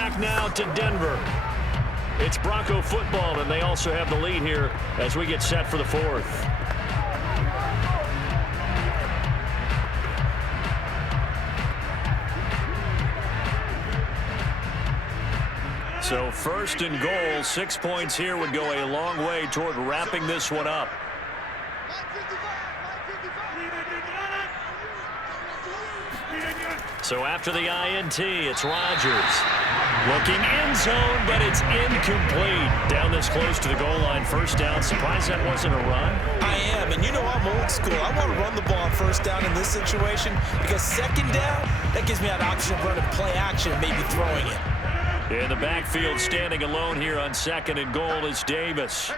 back now to Denver. It's Bronco football, and they also have the lead here as we get set for the fourth. So first and goal, 6 points here would go a long way toward wrapping this one up. So after the INT, it's Rodgers. Looking end zone, but it's incomplete. Down this close to the goal line, first down. Surprised that wasn't a run? I am, and you know I'm old school. I want to run the ball on first down in this situation because second down, that gives me an option of running play action and maybe throwing it. In the backfield, standing alone here on second and goal is Davis.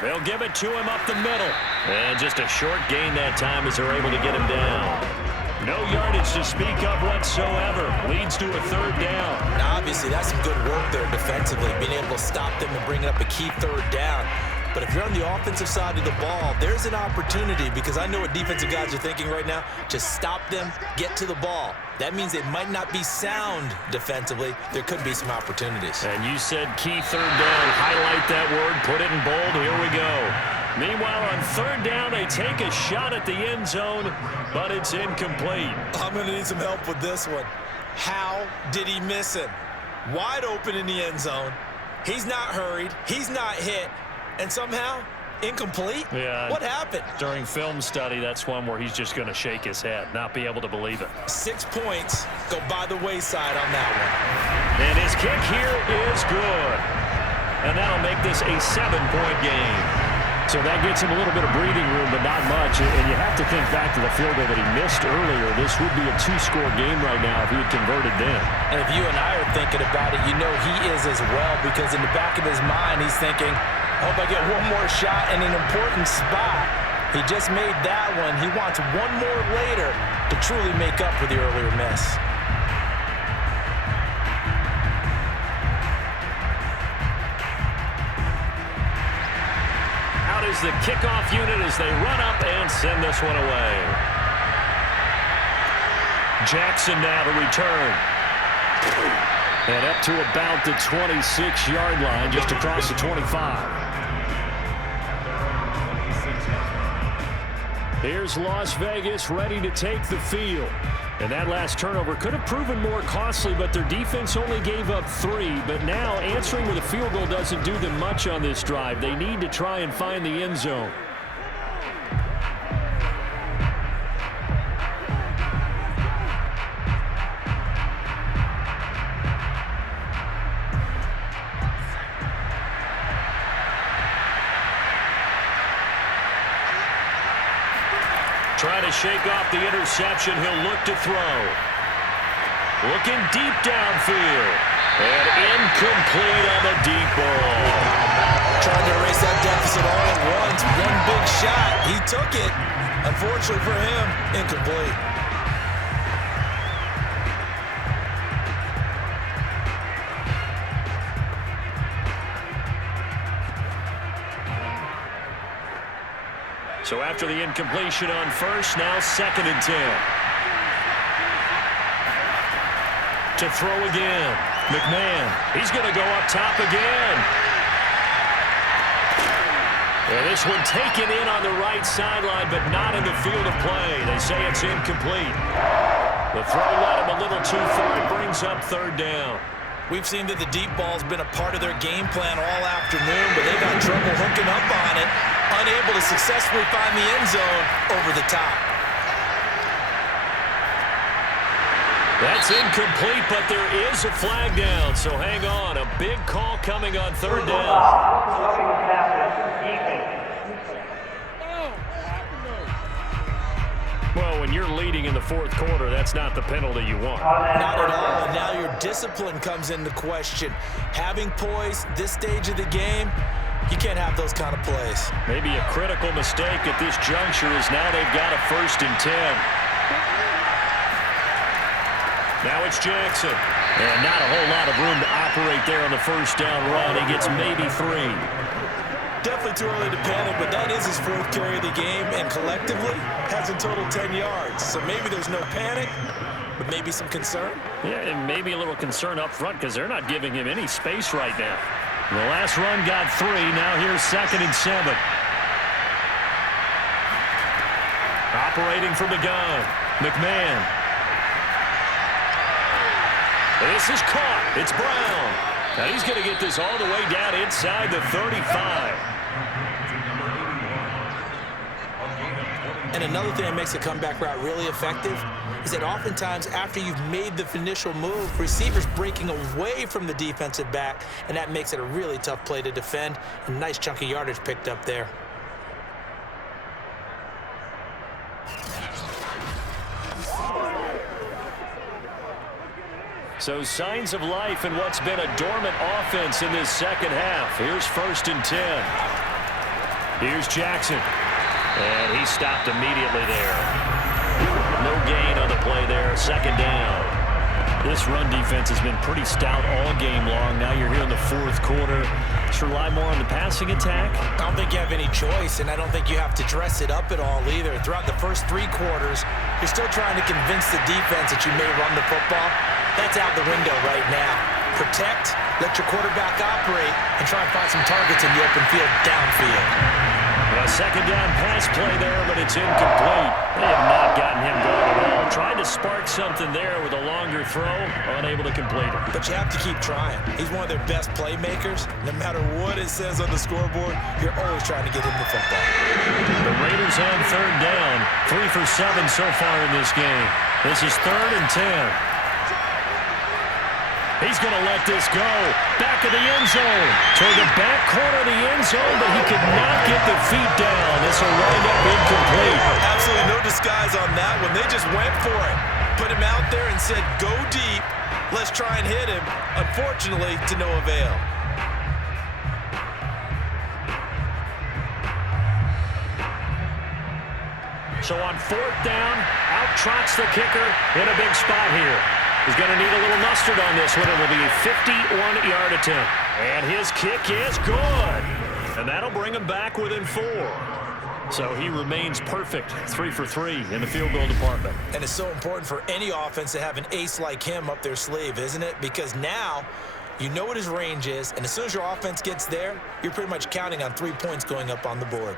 They'll give it to him up the middle. And just a short gain that time as they're able to get him down. No yardage to speak of whatsoever. Leads to a third down. Now, obviously, that's some good work there defensively, being able to stop them and bring up a key third down. But if you're on the offensive side of the ball, there's an opportunity because I know what defensive guys are thinking right now. Just stop them, get to the ball. That means they might not be sound defensively. There could be some opportunities. And you said key third down. Highlight that word. Put it in bold. Here we go. Meanwhile, on third down, they take a shot at the end zone, but it's incomplete. I'm going to need some help with this one. How did he miss it? Wide open in the end zone. He's not hurried. He's not hit. And somehow, incomplete? Yeah. What happened? During film study, that's one where he's just going to shake his head, not be able to believe it. 6 points go by the wayside on that one. And his kick here is good. And that'll make this a 7-point game. So that gets him a little bit of breathing room, but not much. And you have to think back to the field goal that he missed earlier. This would be a 2-score game right now if he had converted then. And if you and I are thinking about it, you know he is as well, because in the back of his mind, he's thinking, I hope I get one more shot in an important spot. He just made that one. He wants one more later to truly make up for the earlier miss. Out is the kickoff unit as they run up and send this one away. Jackson now to return. And up to about the 26-yard line, just across the 25. Here's Las Vegas ready to take the field. And that last turnover could have proven more costly, but their defense only gave up 3. But now answering with a field goal doesn't do them much on this drive. They need to try and find the end zone. Trying to shake off the interception. He'll look to throw. Looking deep downfield. And incomplete on the deep ball. Trying to erase that deficit all at once. One big shot. He took it. Unfortunately for him, incomplete. So after the incompletion on first, now 2nd and 10. To throw again. McMahon, he's going to go up top again. And this one taken in on the right sideline, but not in the field of play. They say it's incomplete. The throw led him a little too far. It brings up 3rd down. We've seen that the deep ball's been a part of their game plan all afternoon, but they've had trouble hooking up on it, unable to successfully find the end zone over the top. That's incomplete, but there is a flag down, so hang on. A big call coming on 3rd down. Well, when you're leading in the 4th quarter, that's not the penalty you want. Not at all, and now your discipline comes into question. Having poise this stage of the game, you can't have those kind of plays. Maybe a critical mistake at this juncture is now they've got a 1st and 10. Now it's Jackson. And not a whole lot of room to operate there on the 1st down run. He gets maybe 3. Definitely too early to panic, but that is his 4th carry of the game, and collectively has in total 10 yards. So maybe there's no panic, but maybe some concern. Yeah, and maybe a little concern up front because they're not giving him any space right now. The last run got 3. Now here's 2nd and 7. Operating from the gun, McMahon. This is caught. It's Brown. Now he's going to get this all the way down inside the 35. And another thing that makes a comeback route really effective is that oftentimes after you've made the initial move, receivers breaking away from the defensive back, and that makes it a really tough play to defend. A nice chunk of yardage picked up there. So signs of life in what's been a dormant offense in this second half. Here's 1st and 10. Here's Jackson. And he stopped immediately there. No gain on the play there. 2nd down. This run defense has been pretty stout all game long. Now you're here in the 4th quarter. Just rely more on the passing attack. I don't think you have any choice, and I don't think you have to dress it up at all either. Throughout the first 3 quarters, you're still trying to convince the defense that you may run the football. That's out the window right now. Protect, let your quarterback operate, and try and find some targets in the open field downfield. A 2nd down pass play there, but it's incomplete. They have not gotten him going at all. Tried to spark something there with a longer throw, unable to complete it. But you have to keep trying. He's one of their best playmakers. No matter what it says on the scoreboard, you're always trying to get him the football. The Raiders on 3rd down. 3 for 7 so far in this game. This is 3rd and 10. He's going to let this go. Back of the end zone. Toward the back corner of the end zone, but he could not get the feet down. This will wind up incomplete. Absolutely no disguise on that one. They just went for it. Put him out there and said, go deep. Let's try and hit him. Unfortunately, to no avail. So on 4th down, out trots the kicker in a big spot here. He's going to need a little mustard on this one. It will be a 51-yard attempt. And his kick is good. And that'll bring him back within 4. So he remains perfect. 3 for 3 in the field goal department. And it's so important for any offense to have an ace like him up their sleeve, isn't it? Because now you know what his range is. And as soon as your offense gets there, you're pretty much counting on 3 points going up on the board.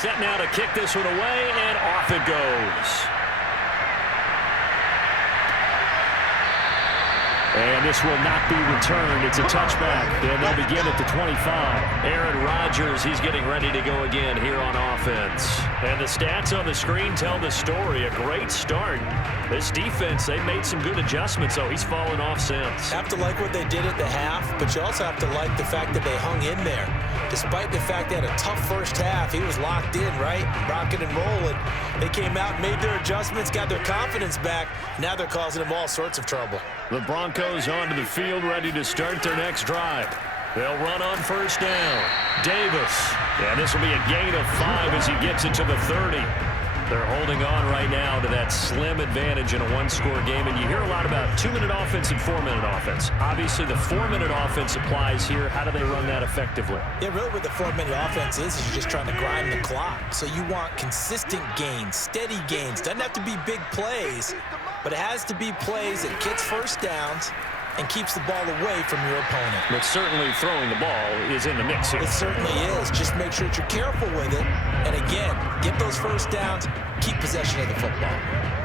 Set now to kick this one away, and off it goes. And this will not be returned. It's a touchback, and they'll begin at the 25. Aaron Rodgers, he's getting ready to go again here on offense. And the stats on the screen tell the story. A great start. This defense, they made some good adjustments, so he's fallen off since. Have to like what they did at the half, but you also have to like the fact that they hung in there. Despite the fact they had a tough first half, he was locked in, right? Rocking and rolling. They came out, made their adjustments, got their confidence back. Now they're causing him all sorts of trouble. The Broncos onto the field, ready to start their next drive. They'll run on 1st down. Davis. And this will be a gain of 5 as he gets it to the 30. They're holding on right now to that slim advantage in a 1-score game. And you hear a lot about 2-minute offense and 4-minute offense. Obviously, the 4-minute offense applies here. How do they run that effectively? Yeah, really what the 4-minute offense is you're just trying to grind the clock. So you want consistent gains, steady gains. Doesn't have to be big plays, but it has to be plays that gets first downs and keeps the ball away from your opponent. But certainly throwing the ball is in the mix here. It certainly is. Just make sure that you're careful with it. And again, get those first downs, keep possession of the football.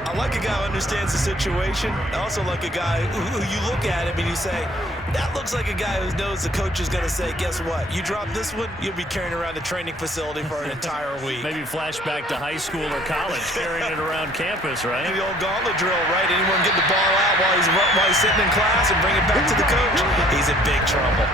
I like a guy who understands the situation. I also like a guy who you look at him and you say, that looks like a guy who knows the coach is going to say, guess what? You drop this one, you'll be carrying around the training facility for an entire week. Maybe flashback to high school or college, carrying it around campus, right? The old gauntlet drill, right? Anyone get the ball out while he's sitting in class and bring it back to the coach? He's in big trouble.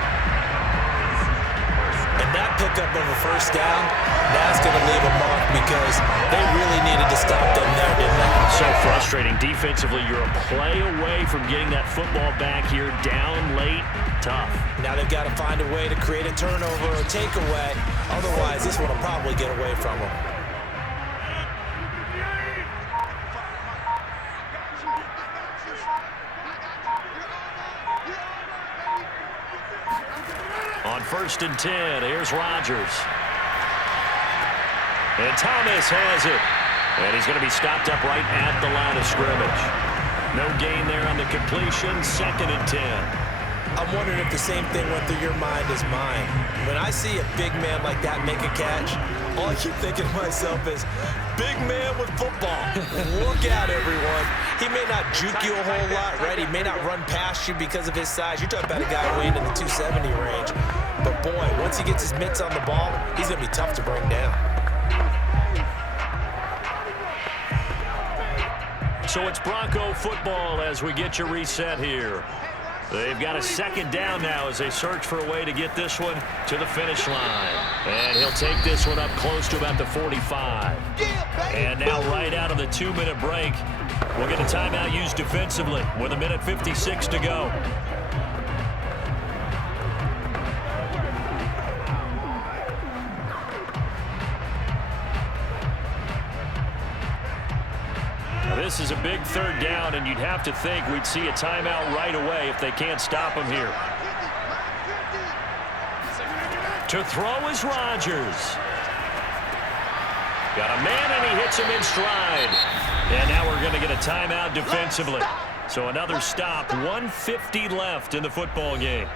And that pickup of a first down. That's going to leave a mark because they really needed to stop them there, didn't they? So frustrating. Defensively, you're a play away from getting that football back here. Down late, tough. Now they've got to find a way to create a turnover or takeaway. Otherwise, this one will probably get away from them. On 1st and 10, here's Rodgers. And Thomas has it. And he's going to be stopped up right at the line of scrimmage. No gain there on the completion. 2nd and 10. I'm wondering if the same thing went through your mind as mine. When I see a big man like that make a catch, all I keep thinking to myself is, big man with football. Look out, everyone. He may not juke you a whole lot, right? He may not run past you because of his size. You're talking about a guy weighing in the 270 range. But, boy, once he gets his mitts on the ball, he's going to be tough to bring down. So it's Bronco football as we get you reset here. They've got a 2nd down now as they search for a way to get this one to the finish line. And he'll take this one up close to about the 45. And now right out of the 2-minute break, we'll get a timeout used defensively with 1:56 to go. This is a big 3rd down, and you'd have to think we'd see a timeout right away if they can't stop him here. To throw is Rodgers. Got a man, and he hits him in stride. And now we're going to get a timeout defensively. So another stop, 1:50 left in the football game.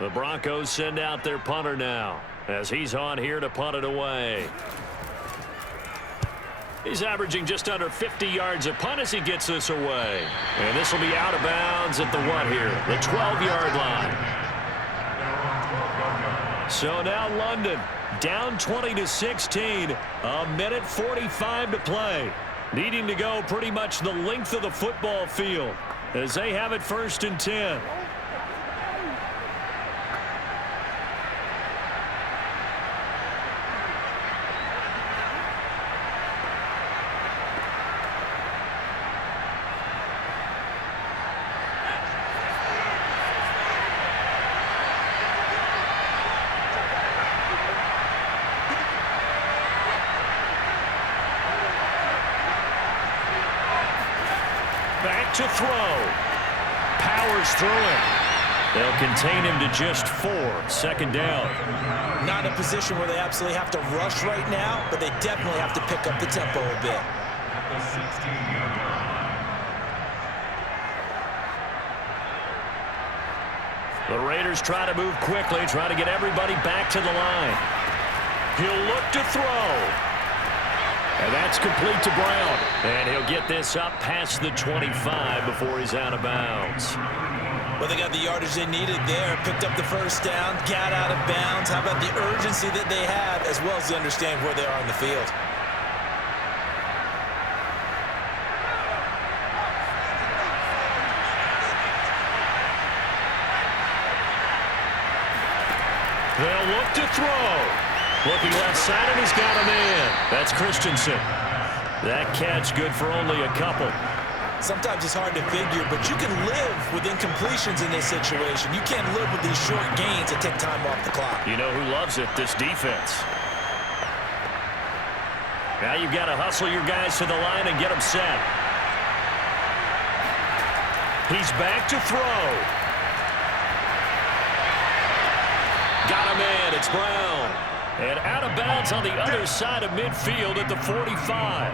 The Broncos send out their punter now as he's on here to punt it away. He's averaging just under 50 yards a punt as he gets this away. And this will be out of bounds at the what here? The 12-yard line. So now London down 20-16. 1:45 to play. Needing to go pretty much the length of the football field as they have it 1st and 10. Back to throw. Powers through it. They'll contain him to just 4. 2nd down. Not in a position where they absolutely have to rush right now, but they definitely have to pick up the tempo a bit. The Raiders try to move quickly, try to get everybody back to the line. He'll look to throw. And that's complete to Brown. And he'll get this up past the 25 before he's out of bounds. Well, they got the yardage they needed there, picked up the 1st down, got out of bounds. How about the urgency that they have, as well as the understanding where they are on the field? They'll look to throw. Looking left side, and he's got a man. That's Christensen. That catch good for only a couple. Sometimes it's hard to figure, but you can live with incompletions in this situation. You can't live with these short gains that take time off the clock. You know who loves it? This defense. Now you've got to hustle your guys to the line and get them set. He's back to throw. Got a man. It's Brown. And out of bounds on the other side of midfield at the 45.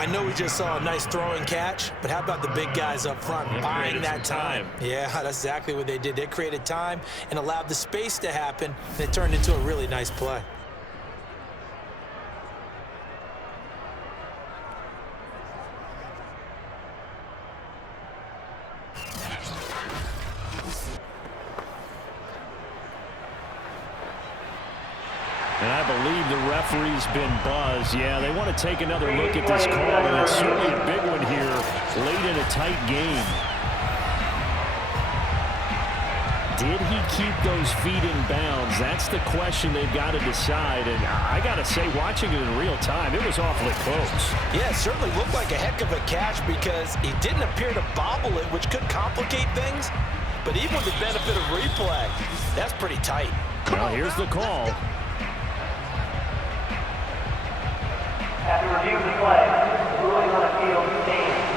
I know we just saw a nice throwing catch, but how about the big guys up front buying that time? Yeah, that's exactly what they did. They created time and allowed the space to happen, and it turned into a really nice play. And I believe the referee's been buzzed. Yeah, they want to take another look at this call, and it's certainly a big one here late in a tight game. Did he keep those feet in bounds? That's the question they've got to decide. And I got to say, watching it in real time, it was awfully close. Yeah, it certainly looked like a heck of a catch because he didn't appear to bobble it, which could complicate things. But even with the benefit of replay, that's pretty tight. Well, here's the call. After review of the play, ruling on the field stands.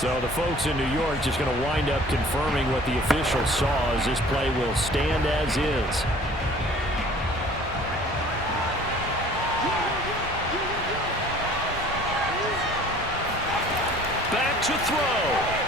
So the folks in New York just going to wind up confirming what the official saw, as this play will stand as is. Back to throw.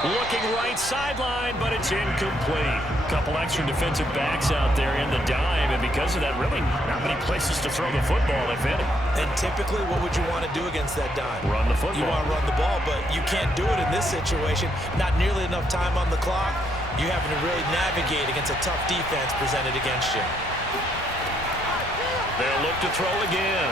Looking right sideline, but it's incomplete. Couple extra defensive backs out there in the dime, and because of that, really not many places to throw the football, if any. And typically, what would you want to do against that dime? Run the football. You want to run the ball, but you can't do it in this situation. Not nearly enough time on the clock. You're having to really navigate against a tough defense presented against you. They'll look to throw again.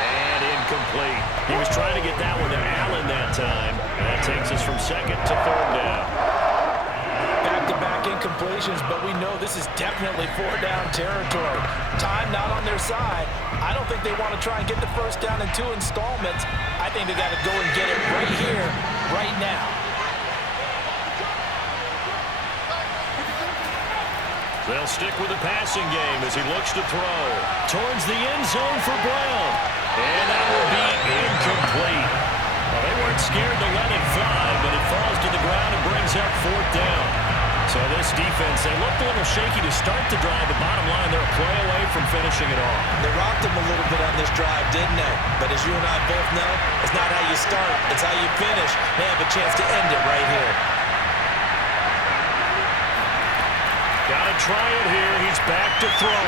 And incomplete. He was trying to get that one to Allen that time. And that takes us from second to third down. Back-to-back incompletions, but we know this is definitely four-down territory. Time not on their side. I don't think they want to try and get the first down in 2 installments. I think they got to go and get it right here, right now. They'll stick with the passing game as he looks to throw. Towards the end zone for Brown. And that will be incomplete. Well, they weren't scared to let it fly, but it falls to the ground and brings up fourth down. So this defense, they looked a little shaky to start the drive, but bottom line, they're a play away from finishing it off. They rocked them a little bit on this drive, didn't they? But as you and I both know, it's not how you start, it's how you finish. They have a chance to end it right here. Got to try it here. He's back to throw.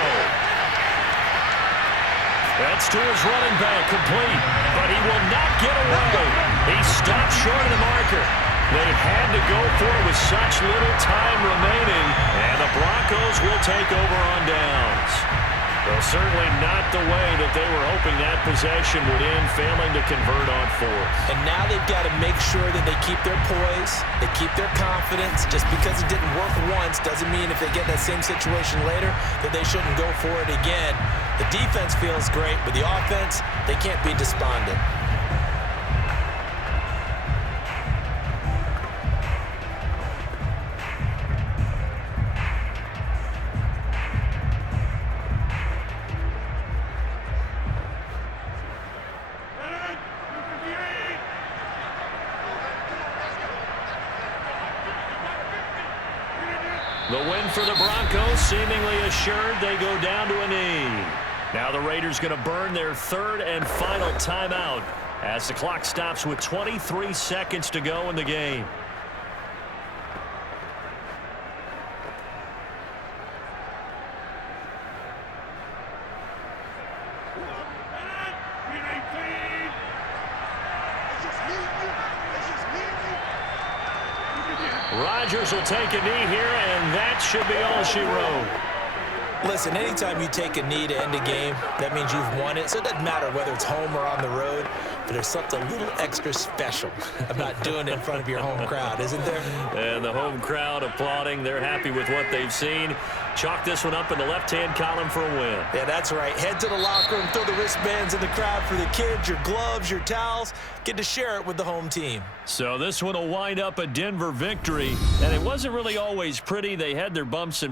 That's to his running back, complete. But he will not get away. He stopped short of the marker. They had to go for it with such little time remaining. And the Broncos will take over on downs. Well, certainly not the way that they were hoping that possession would end, failing to convert on fourth. And now they've got to make sure that they keep their poise, they keep their confidence. Just because it didn't work once doesn't mean if they get that same situation later that they shouldn't go for it again. The defense feels great, but the offense, they can't be despondent. The win for the Broncos, seemingly assured. They go down to a knee. Now the Raiders going to burn their third and final timeout as the clock stops with 23 seconds to go in the game. Rodgers will take a knee here, and that should be all she wrote. Listen, anytime you take a knee to end a game, that means you've won it. So it doesn't matter whether it's home or on the road, but there's something a little extra special about doing it in front of your home crowd, isn't there? And the home crowd applauding. They're happy with what they've seen. Chalk this one up in the left-hand column for a win. Yeah, that's right. Head to the locker room, throw the wristbands in the crowd for the kids, your gloves, your towels. Get to share it with the home team. So this one will wind up a Denver victory. And it wasn't really always pretty. They had their bumps and